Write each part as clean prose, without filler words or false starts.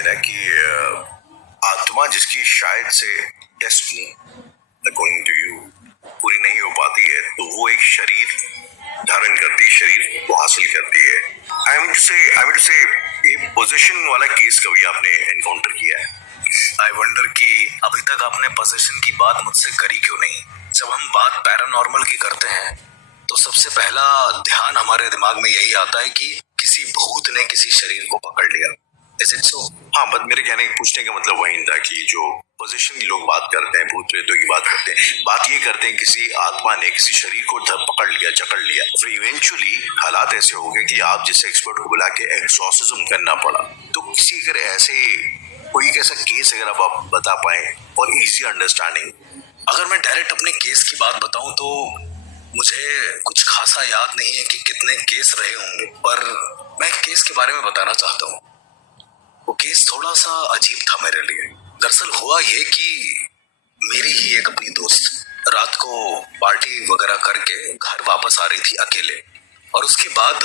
हैं ना कि आत्मा जिसकी शायद से डेस्टिनी अकॉर्डिंग टू यू पूरी नहीं हो पाती है, तो वो एक शरीर धारण करती है, शरीर को हासिल करती है। आई मीन टू से ये पोजीशन वाला केस कभी आपने एनकाउंटर किया है? आई वंडर कि अभी तक आपने पोजीशन की बात मुझसे करी क्यों नहीं। जब हम बात पैरानॉर्मल की करते हैं तो सबसे पहला ध्यान हमारे दिमाग में यही आता है कि किसी भूत ने किसी शरीर को पकड़ लिया। Is it so? हाँ, बट मेरे पूछने का मतलब वही था कि जो पोजीशन की लोग बात करते हैं, भूत प्रेतों की बात करते हैं, बात ये करते हैं किसी आत्मा ने किसी शरीर को पकड़ लिया, जकड़ लिया, फिर इवेंचुअली हालात ऐसे हो गए कि आप जिस एक्सपर्ट को बुला के एक्सॉर्सिज्म करना पड़ा। तो किसी अगर ऐसे कोई एक ऐसा केस अगर आप बता पाए और इजी अंडरस्टैंडिंग। अगर मैं डायरेक्ट अपने केस की बात बताऊं तो मुझे कुछ खासा याद नहीं है कि कितने केस रहे होंगे, पर मैं केस के बारे में बताना चाहता हूँ। वो केस थोड़ा सा अजीब था मेरे लिए। दरअसल हुआ ये कि मेरी ही एक अपनी दोस्त रात को पार्टी वगैरह करके घर वापस आ रही थी अकेले, और उसके बाद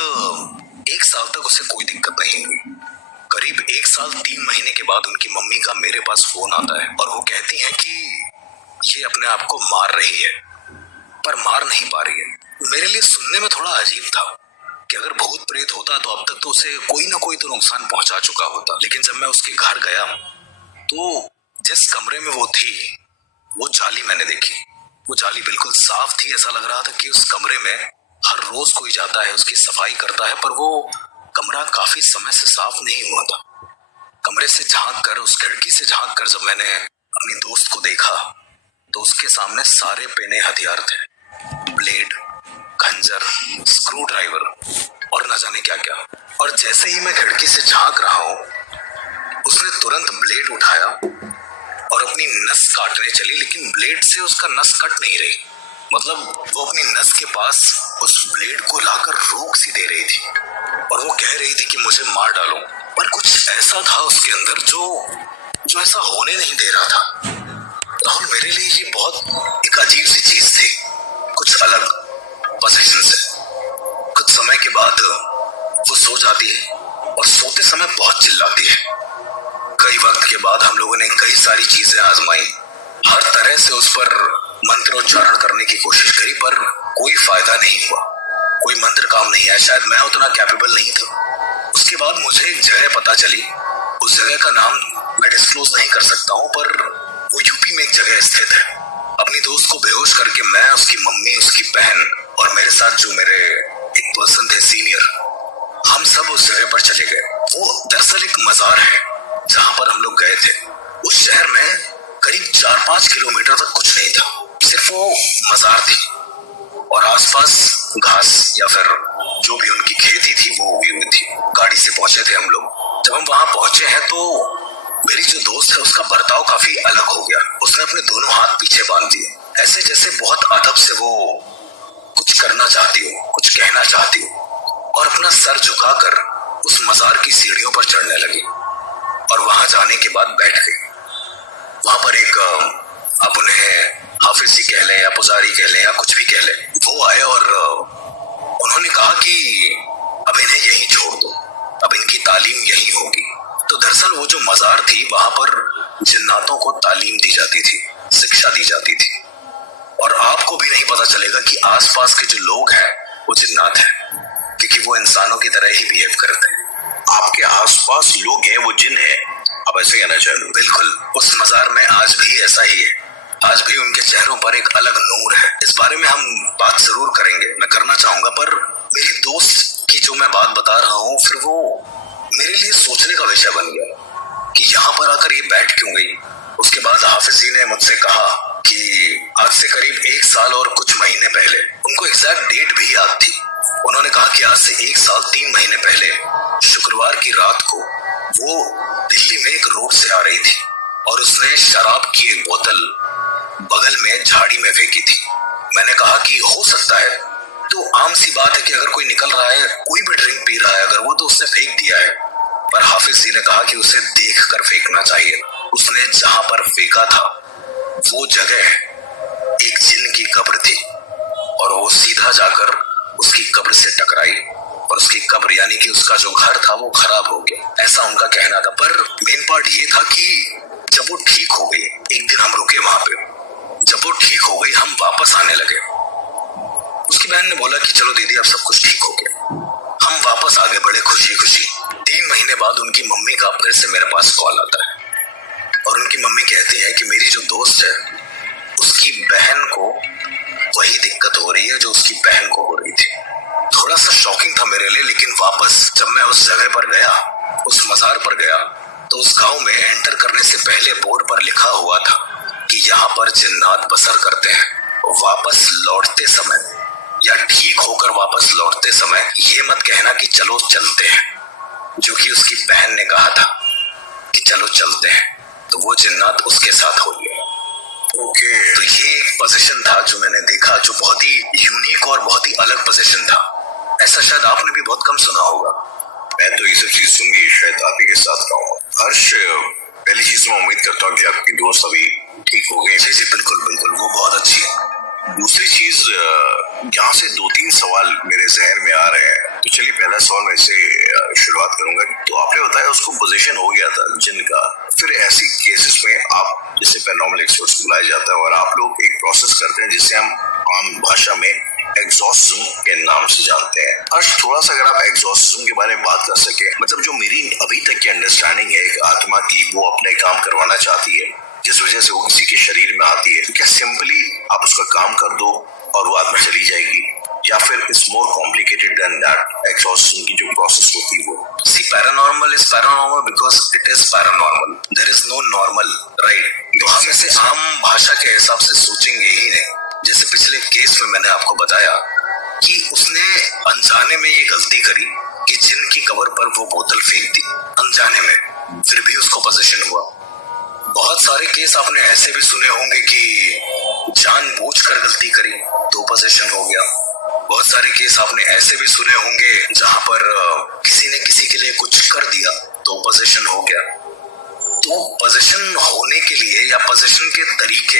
1 साल तक उसे कोई दिक्कत नहीं हुई। करीब 1 साल 3 महीने के बाद उनकी मम्मी का मेरे पास फोन आता है और वो कहती हैं कि ये अपने आप को मार रही है, पर मार नहीं पा रही है। मेरे लिए सुनने में थोड़ा अजीब था कि अगर भूत प्रेत होता तो अब तक तो उसे कोई ना कोई तो नुकसान पहुंचा चुका होता। लेकिन जब मैं उसके घर गया तो जिस कमरे में वो थी वो जाली मैंने देखी। वो जाली बिल्कुल साफ थी। ऐसा लग रहा था कि उस कमरे में हर रोज कोई जाता है, उसकी सफाई करता है, पर वो कमरा काफी समय से साफ नहीं हुआ था। कमरे से झांक कर, उस खिड़की से झांक कर जब मैंने अपनी दोस्त को देखा तो उसके सामने सारे पेने हथियार थे, ब्लेड, खंजर, स्क्रू ड्राइवर और न जाने क्या क्या। और जैसे ही मैं खिड़की से झांक रहा हूं, उसने तुरंत ब्लेड उठाया और अपनी नस काटने चली, लेकिन ब्लेड से उसका नस कट नहीं रही। मतलब वो अपनी नस के पास उस ब्लेड को लाकर रोक सी दे रही थी और वो कह रही थी कि मुझे मार डालो, पर कुछ ऐसा था उसके अंदर जो ऐसा होने नहीं दे रहा था। राहुल, मेरे लिए ये बहुत एक अजीब सी चीज थी, कुछ अलग पोजीशन से। कुछ समय के बाद वो सो जाती है और सोते समय बहुत चिल्लाती है। कई वक्त के बाद हम लोगों ने कई सारी चीजें आजमाई, हर तरह से उस पर मंत्रोच्चारण करने की कोशिश करी, पर कोई फायदा नहीं हुआ, कोई मंत्र काम नहीं आया। शायद मैं उतना कैपेबल नहीं था। उसके बाद मुझे एक जगह पता चली, उस जगह का नाम मैं डिस्क्लोज नहीं कर सकता हूँ, पर वो यूपी में एक जगह स्थित है। अपनी दोस्त को बेहोश करके मैं, उसकी मम्मी, उसकी बहन और मेरे साथ जो मेरे एक पर्सन थे सीनियर, हम सब उस जगह पर चले गए। वो दरअसल एक मजार है जहां पर हम लोग गए थे। उस शहर में करीब 4-5 किलोमीटर तक कुछ नहीं था, सिर्फ वो मजार थी और आसपास घास या फिर जो भी उनकी खेती थी वो उगी हुई थी। गाड़ी से पहुंचे थे हम लोग। जब हम वहां पहुंचे हैं तो मेरी जो दोस्त है उसका बर्ताव काफी अलग हो गया। उसने अपने दोनों हाथ पीछे बांध दिए, ऐसे जैसे बहुत अदब से वो कुछ करना चाहती हो, कुछ कहना चाहती हो, और अपना सर झुकाकर उस मजार की सीढ़ियों पर चढ़ने लगी और वहां जाने के बाद बैठ गई। वहां पर एक आप उन्हें हाफिज जी कह लें या पुजारी कह लें या कुछ भी कह लें, वो आए और उन्होंने कहा कि अब इन्हें यहीं छोड़ दो, अब इनकी तालीम यहीं होगी। तो दरअसल वो जो मजार थी वहां पर जिन्नातों को तालीम दी जाती थी, शिक्षा दी जाती थी, और आपको भी नहीं पता चलेगा कि आसपास के जो लोग हैं वो जिन्नात हैं, क्योंकि वो इंसानों की तरह ही बिहेव करते हैं। आपके आसपास लोग हैं वो जिन है, आप ऐसे कहना चाह रहे हो? बिल्कुल, उस मजार में आज भी ऐसा ही है। आज भी उनके चेहरों पर एक अलग नूर है। इस बारे में हम बात जरूर करेंगे, मैं करना चाहूंगा, पर मेरी दोस्त की जो मैं बात बता रहा हूँ, फिर वो मेरे लिए सोचने का विषय बन गया कि यहाँ पर आकर ये बैठ क्यों गई। उसके बाद हाफिज जी ने मुझसे कहा कि आज से करीब 1 साल और कुछ महीने पहले, उनको एग्जैक्ट डेट भी याद थी, उन्होंने कहा कि आज से 1 साल 3 महीने पहले शुक्रवार की रात को वो दिल्ली में एक रोड से आ रही थी और उसने शराब की एक बोतल बगल में झाड़ी में फेंकी थी। मैंने कहा कि हो सकता है, तो आम सी बात है कि अगर कोई निकल रहा है, कोई भी ड्रिंक पी रहा है, अगर वो तो उसने फेंक दिया है, पर हाफिज जी ने कहा कि उसे देख कर फेंकना चाहिए। उसने जहां पर फेंका था वो जगह एक जिन की कब्र थी और वो सीधा जाकर उसकी कब्र से टकराई और उसकी कब्र यानी कि उसका जो घर था वो खराब हो गया, ऐसा उनका कहना था। पर मेन पार्ट ये था कि जब वो ठीक हो गई, एक दिन हम रुके वहां पे, जब वो ठीक हो गई हम वापस आने लगे। उसकी बहन ने बोला कि चलो दीदी अब सब कुछ ठीक हो गया। हम वापस आ गए बड़े खुशी खुशी। 3 महीने बाद उनकी मम्मी का फिर से मेरे पास कॉल आता है और उनकी मम्मी कहती है कि मेरी जो दोस्त है उसकी बहन को वही दिक्कत हो रही है जो उसकी बहन को हो रही थी। थोड़ा सा शॉकिंग था मेरे लिए, लेकिन वापस जब मैं उस जगह पर गया, उस मजार पर गया, तो उस गांव में एंटर करने से पहले बोर्ड पर लिखा हुआ था कि यहाँ पर जिन्नात बसर करते हैं। वापस लौटते समय या ठीक होकर वापस लौटते समय ये मत कहना कि चलो चलते हैं, जो कि उसकी बहन ने कहा था कि चलो चलते हैं, तो वो जिन्नात उसके साथ हो गया। ओके। तो ये एक पोजीशन था जो मैंने देखा, जो बहुत ही यूनिक और बहुत ही अलग पोजीशन था। ऐसा शायद आपने भी बहुत कम सुना होगा। मैं तो ये सब चीज सुनगी शायद आप ही के साथ कहूँ। हर्ष, पहली चीज मैं उम्मीद करता हूँ कि आपकी दोस्त अभी ठीक हो गई। जी जी बिल्कुल बिल्कुल, वो बहुत अच्छी है। दूसरी चीज, यहाँ से 2-3 सवाल मेरे जहन में आ रहे हैं, तो चलिए पहला सवाल मैं से शुरुआत करूंगा। तो आपने बताया उसको पोजीशन हो गया था जिन का, फिर ऐसी केसेस में आप जैसे पैरानॉर्मल एक्सपर्ट्स बुलाया जाता है और आप लोग एक प्रोसेस करते हैं जिसे हम आम भाषा में एग्जॉर्सिज्म के नाम से जानते हैं। हर्ष, थोड़ा सा अगर आप एग्जॉर्सिज्म के बारे में बात कर सके, मतलब जो मेरी अभी तक की अंडरस्टैंडिंग है एक आत्मा की, वो अपने काम करवाना चाहती है जिस वजह से वो किसी के शरीर में आती है, तो क्या सिंपली आप उसका काम कर दो और वो आत्मा चली जाएगी, या फिर it's more complicated than that? Exorcism की जो प्रोसेस होती है वो paranormal is paranormal because it is paranormal, there is no normal, right? तो हम इसे आम भाषा के हिसाब से सोचेंगे ही नहीं। जैसे पिछले केस में मैंने आपको बताया कि उसने अनजाने में ये गलती करी कि जिन की कबर पर वो बोतल फेंक दी अनजाने में, फिर भी उसको पोजीशन हुआ। बहुत सारे केस आपने ऐसे भी सुने होंगे कि जानबूझकर गलती करी तो पोजीशन हो गया। बहुत सारे केस आपने ऐसे भी सुने होंगे जहां पर किसी ने किसी के लिए कुछ कर दिया तो पोजीशन हो गया। तो पोजीशन होने के लिए या पोजीशन के तरीके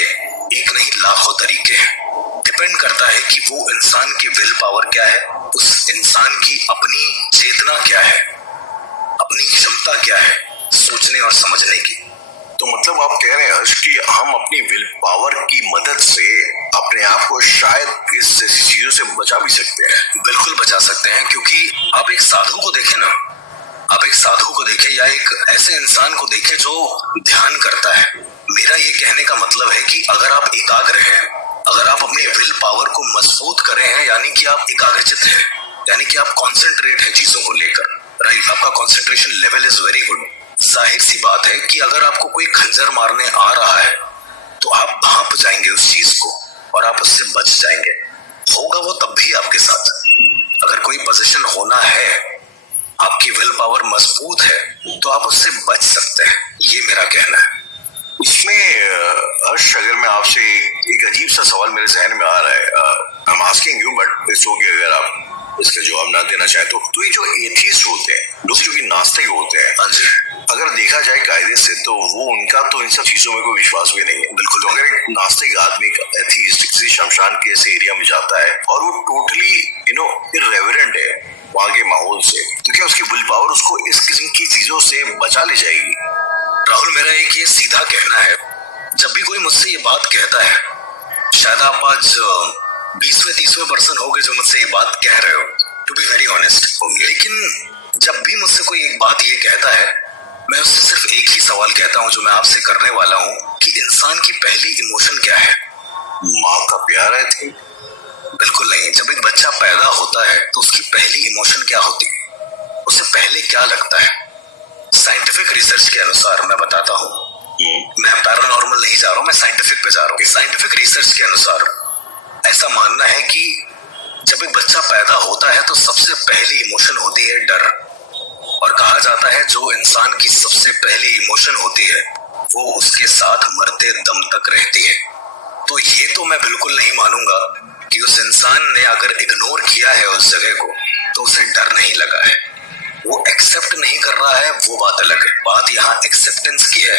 एक नहीं लाखों तरीके हैं। डिपेंड करता है कि वो इंसान की विल पावर क्या है, उस इंसान की अपनी चेतना क्या है, अपनी क्षमता क्या है सोचने और समझने की। तो मतलब आप कह रहे हैं हर्ष कि हम अपनी विल पावर की मदद से अपने आप को शायद इस चीजों से बचा भी सकते हैं? बिल्कुल बचा सकते हैं, क्योंकि आप एक साधु को देखें ना, आप एक साधु को देखें या एक ऐसे इंसान को देखें जो ध्यान करता है। मेरा ये कहने का मतलब है कि अगर आप एकाग्र हैं, अगर आप अपनी विल पावर को मजबूत कर रहे हैं, यानी कि आप एकाग्रचित हैं, यानी कि आप कॉन्सेंट्रेट हैं चीजों को लेकर, राइट? आपका concentration level is very good. जाहिर सी बात है कि अगर आपको कोई खंजर मारने आ रहा है तो आप भांप जाएंगे उस चीज को और आप उससे बच जाएंगे। होगा वो तब भी आपके साथ। अगर कोई पोजीशन होना है, आपकी विल पावर मजबूत है, तो आप उससे बच सकते हैं, ये मेरा कहना है। इसमें हर्ष, अगर मैं आपसे एक अजीब सा सवाल मेरे जहन में आ रहा है, I am asking you but it's okay अगर आप इसका जवाब ना देना चाहे तो ये जो एथीस्ट होते हैं, लोग जो कि नास्तिक होते हैं, हाँ जी, अगर देखा जाए कायदे से तो वो उनका तो इन सब चीजों में कोई विश्वास भी नहीं है। बिल्कुल, अगर एक नास्तिक आदमी एथीस्ट किसी शमशान के ऐसे एरिया में जाता है और वो टोटली इर्रेवरेंट है वहां के माहौल से, तो क्या उसकी विल पावर उसको इस किस्म की चीजों से बचा ले जाएगी? राहुल, मेरा एक ये सीधा कहना है, जब भी कोई मुझसे ये बात कहता है, शायद आप आज 20वें-30वें% हो गए जो मुझसे ये बात कह रहे हो, टू बी वेरी ऑनेस्ट, लेकिन जब भी मुझसे कोई एक बात ये कहता है, मैं उससे सिर्फ एक ही सवाल कहता हूं जो मैं आपसे करने वाला हूं कि इंसान की पहली इमोशन क्या है? माँ का प्यार है थी? बिल्कुल नहीं। जब एक बच्चा पैदा होता है तो उसकी पहली इमोशन क्या होती है? उसे पहले क्या लगता है? साइंटिफिक रिसर्च के अनुसार मैं बताता हूँ, मैं पैरानॉर्मल नहीं जा रहा हूँ, मैं साइंटिफिक पे जा रहा हूँ। साइंटिफिक रिसर्च के अनुसार ऐसा मानना है कि जब एक बच्चा पैदा होता है तो सबसे पहली इमोशन होती है डर, और कहा जाता है जो इंसान की सबसे पहली इमोशन होती है वो उसके साथ मरते दम तक रहती है। तो ये तो मैं बिल्कुल नहीं मानूंगा कि उस इंसान ने अगर इग्नोर किया है उस जगह को तो उसे डर नहीं लगा है, वो एक्सेप्ट नहीं कर रहा है, वो बात अलग है। बात यहाँ एक्सेप्टेंस की है,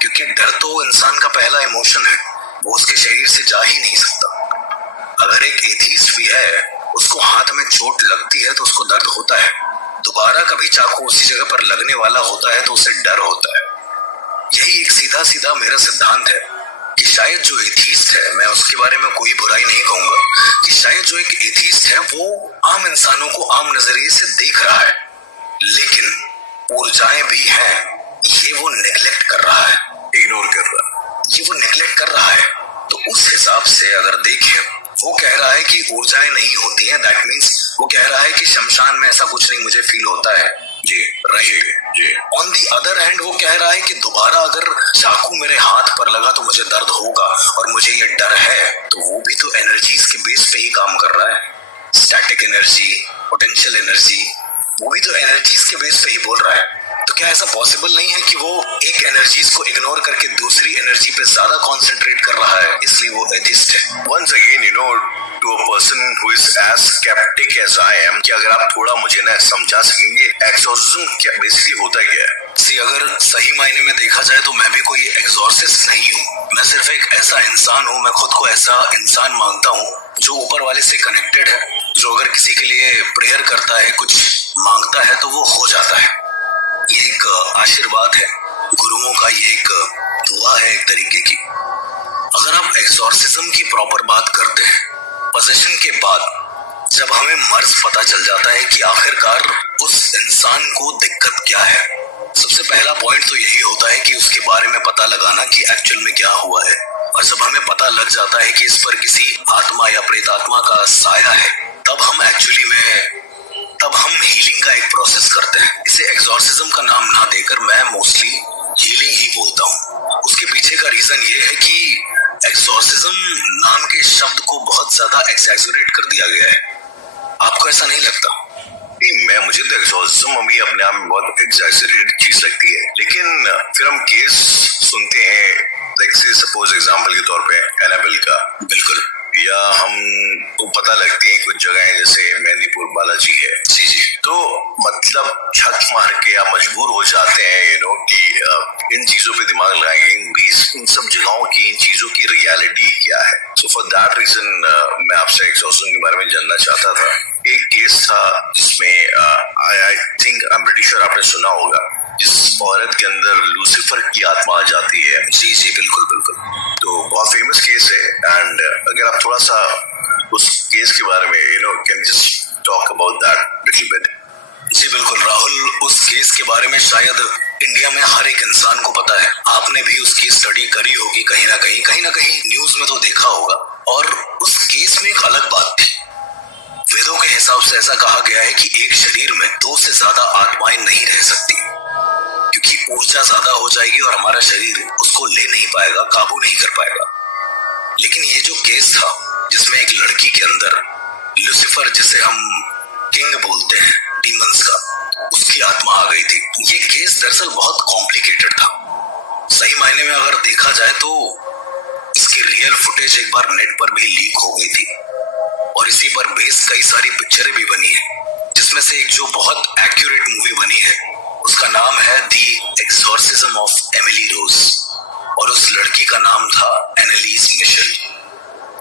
क्योंकि डर तो इंसान का पहला इमोशन है, वो उसके शरीर से जा ही नहीं सकता। अगर एक एथीस्ट भी है, उसको हाथ में चोट लगती है तो उसको दर्द होता है, दोबारा कभी चाकू उसी जगह पर लगने वाला होता है तो उसे डर होता है। यही एक सीधा सीधा मेरा सिद्धांत है कि शायद जो एथीस्ट है, मैं उसके बारे में कोई बुराई नहीं कहूंगा, कि शायद जो एक एथीस्ट है वो आम इंसानों को आम नजरिए से देख रहा है, लेकिन ऊर्जाएं भी हैं, ये वो नेग्लेक्ट कर रहा है, इग्नोर कर रहा, ये वो नेग्लेक्ट कर रहा है। तो उस हिसाब से अगर देखें, वो कह रहा है कि ऊर्जाएं नहीं होती हैं, दैट मीन्स वो कह रहा है कि शमशान में ऐसा कुछ नहीं मुझे फील होता है। जी राइट। जी। ऑन दी अदर हैंड वो कह रहा है कि दोबारा अगर चाकू मेरे हाथ पर लगा तो मुझे दर्द होगा और मुझे ये डर है। तो वो भी तो एनर्जीज के बेस पे ही काम कर रहा है, स्टैटिक एनर्जी, पोटेंशियल एनर्जी, वो भी तो एनर्जीज के बेस पे ही बोल रहा है। तो क्या ऐसा पॉसिबल नहीं है कि वो एक एनर्जीज को इग्नोर करके दूसरी एनर्जी पे ज्यादा कंसंट्रेट कर रहा है, इसलिए वो एथिस्ट है? Once again, you know, to a person who is as skeptic as I am, कि अगर आप थोड़ा मुझे ना समझा सकेंगे एक्सोर्सिज्म क्या बेसिकली होता क्या है? अगर सही मायने में देखा जाए तो मैं भी कोई एग्जॉर्सिस्ट नहीं हूँ, मैं सिर्फ एक ऐसा इंसान हूँ, मैं खुद को ऐसा इंसान मानता हूँ जो ऊपर वाले से कनेक्टेड है, जो अगर किसी के लिए प्रेयर करता है, कुछ मांगता है तो वो हो जाता है। ये एक आशीर्वाद है गुरुओं का, ये एक दुआ है एक तरीके की। अगर आप एक्सॉर्सिज्म की प्रॉपर बात करते हैं, पोजेशन के बाद जब हमें मर्ज पता चल जाता है कि आखिरकार उस इंसान को दिक्कत क्या है, सबसे पहला पॉइंट तो यही होता है कि उसके बारे में पता लगाना कि एक्चुअल में क्या हुआ है। और जब हमें पता लग जाता है कि इस पर किसी आत्मा या प्रेतात्मा का साया है, तब हम हीलिंग का एक प्रोसेस करते हैं। इसे एक्सॉर्सिज्म का नाम ना देकर मैं मोस्टली हीलिंग ही बोलता हूँ। उसके पीछे का रीजन ये है कि एक्सॉर्सिज्म नाम के शब्द को बहुत ज्यादा एक्सैजरेट कर दिया गया है। आपको ऐसा नहीं लगता? नहीं, मुझे तो एक्सोर्सिज्म अभी अपने आप में बहुत एक्सैजरेटेड चीज लगती है, लेकिन फिर हम केस सुनते हैं, लाइक से सपोज एग्जांपल के तौर पे एनाबेल का, बिल्कुल, या हमको पता लगती है कुछ जगहें जैसे मेहंदीपुर बालाजी है, जी जी, तो मतलब छत मार के आप मजबूर हो जाते हैं यू नो कि इन चीजों पे दिमाग लगाएंगे, इन सब जगहों की, इन चीजों की रियलिटी क्या है। सो फॉर दैट रीजन मैं आपसे एक्सॉर्सिज्म के बारे में जानना चाहता था। एक केस था जिसमें I think I am pretty sure आपने सुना होगा, जिस औरत के अंदर लूसीफर की आत्मा आ जाती है। जी जी, बिल्कुल बिल्कुल। तो बहुत फेमस केस है, एंड अगर आप थोड़ा सा उस केस के बारे में you know can just talk about that little bit. जी बिल्कुल राहुल, उस केस के बारे में शायद इंडिया में हर एक इंसान को पता है। आपने भी उसकी स्टडी करी होगी कहीं ना कहीं न्यूज में तो देखा होगा। और उस केस में एक अलग बात थी, वेदों के हिसाब से ऐसा कहा गया है कि एक शरीर में 2 से ज्यादा आत्माएं नहीं रह सकती, क्योंकि ऊर्जा ज्यादा हो जाएगी और हमारा शरीर उसको ले नहीं पाएगा, काबू नहीं कर पाएगा। लेकिन ये जो केस था जिसमें एक लड़की के अंदर लूसीफर, जिसे हम किंग बोलते हैं डीमंस का, उसकी आत्मा आ गई थी। ये केस दरअसल बहुत कॉम्प्लिकेटेड था। सही मायने में अगर देखा जाए तो इसकी रियल फुटेज एक बार नेट पर भी लीक हो गई थी और इसी पर बेस कई सारी पिक्चरें भी बनी है, जिसमें से एक जो बहुत एक्यूरेट मूवी बनी है उसका नाम है द एक्सॉर्सिज्म ऑफ एमिली रोज, और उस लड़की का नाम था एनालिस मिशेल।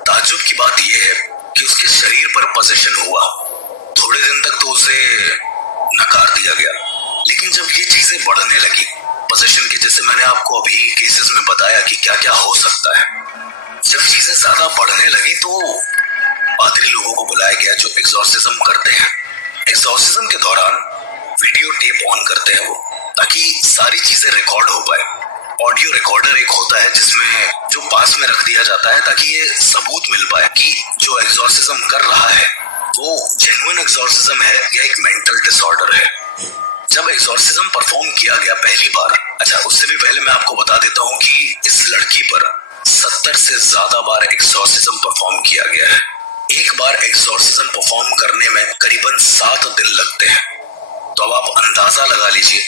ताज्जुब की बात यह है कि उसके शरीर पर पोजेशन हुआ, थोड़े दिन तक तो उसे नकार दिया गया, लेकिन जब ये चीजें बढ़ने लगी पोजेशन के, जैसे मैंने आपको अभी केसेस में बताया कि क्या क्या हो सकता है, जब चीजें ज्यादा बढ़ने लगी तो पादरी लोगों को बुलाया गया जो एक्सॉर्सिज्म करते हैं। एक्सॉर्सिज्म के दौरान वीडियो टेप ऑन करते हैं वो, ताकि सारी चीजें रिकॉर्ड हो पाए। ऑडियो रिकॉर्डर एक होता है जिसमें जो पास में रख दिया जाता है ताकि ये सबूत मिल पाए कि जो एक्सॉर्सिज्म कर रहा है वो जेन्युइन एक्सॉर्सिज्म है या एक मेंटल डिसऑर्डर है। जब एक्सॉर्सिज्म परफॉर्म किया गया पहली बार, अच्छा उससे भी पहले मैं आपको बता देता हूँ कि इस लड़की पर 70 से ज्यादा बार एक्सॉर्सिज्म परफॉर्म किया गया है। एक बार एक्सॉर्सिज्म परफॉर्म करने में करीबन 7 दिन लगते हैं। तो अब आप अंदाजा लगा लीजिए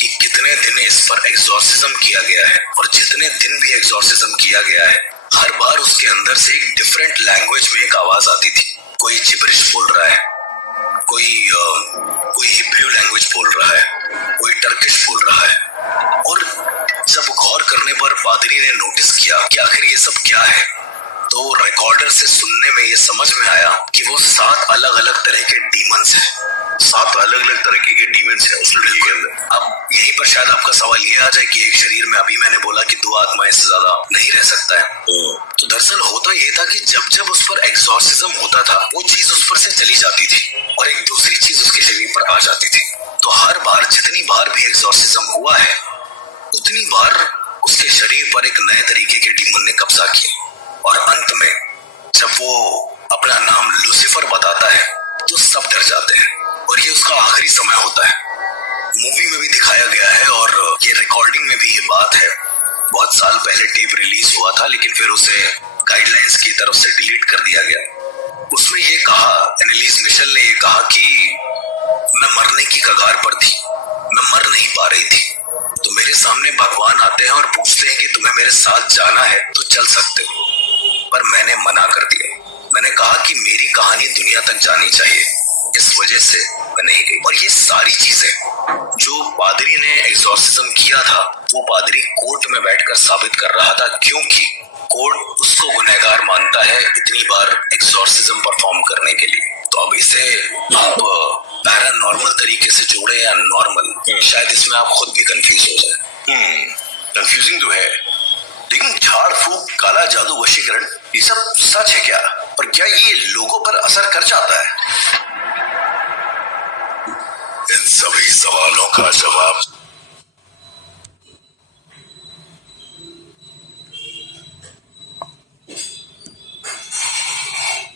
कि कितने दिन इस पर एक्सॉर्सिज्म किया गया है, और जितने दिन भी एक्सॉर्सिज्म किया गया है हर बार उसके अंदर से एक डिफरेंट लैंग्वेज में एक आवाज आती थी। कोई जिब्रिश बोल रहा है, कोई हिब्रू लैंग्वेज बोल रहा है, कोई टर्किश बोल रहा है। और जब गौर करने पर पादरी ने नोटिस किया कि आखिर ये सब क्या है, तो रिकॉर्डर से सुनने में ये समझ में आया कि वो 7 अलग अलग तरह के डीमंस हैं। 7 अलग अलग तरीके के डीमंस हैं उस लड़की के अंदर। अब यहीं पर शायद आपका सवाल ये आ जाए कि एक शरीर में, अभी मैंने बोला कि 2 आत्माएं से ज्यादा नहीं रह सकता है। तो दरअसल होता ये था कि जब जब उस पर एक्सॉर्सिज्म होता था, वो चीज उस पर से चली जाती थी और एक दूसरी चीज उसके शरीर पर आ जाती थी। तो हर बार, जितनी बार भी एक्सॉर्सिज्म हुआ है, उतनी बार उसके शरीर पर एक नए तरीके के डीमन ने कब्जा किया और अंत में जब वो अपना नाम लूसीफर बताता है तो सब डर जाते हैं और ये उसका आखिरी समय होता है। मूवी में भी दिखाया गया है और ये रिकॉर्डिंग में भी ये बात है। बहुत साल पहले टेप रिलीज हुआ था, लेकिन फिर उसे गाइडलाइंस की तरफ से डिलीट कर दिया गया। उसमें ये कहा, एनालिस मिशेल ने ये कहा कि मैं मरने की कगार पर थी, मैं मर नहीं पा रही थी, तो मेरे सामने भगवान आते हैं और पूछते हैं कि तुम्हें मेरे साथ जाना है तो चल सकते हो, पर मैंने मना कर दिया। मैंने कहा कि मेरी कहानी दुनिया तक जानी चाहिए, इस वजह से मैं नहीं गई। और ये सारी चीजें जो पादरी ने एक्सॉर्सिज्म किया था, वो पादरी कोर्ट में बैठकर साबित कर रहा था, क्योंकि कोर्ट उसको गुनहगार मानता है इतनी बार एक्सॉर्सिज्म परफॉर्म करने के लिए। तो अब इसे आप पैरानॉर्मल तरीके से जोड़े या नॉर्मल, शायद इसमें आप खुद भी कंफ्यूज हो जाए। कंफ्यूजिंग तो है, लेकिन झाड़ फूक, काला जादू, वशीकरण, ये सब सच है क्या? और क्या ये लोगों पर असर कर जाता है? इन सभी सवालों का जवाब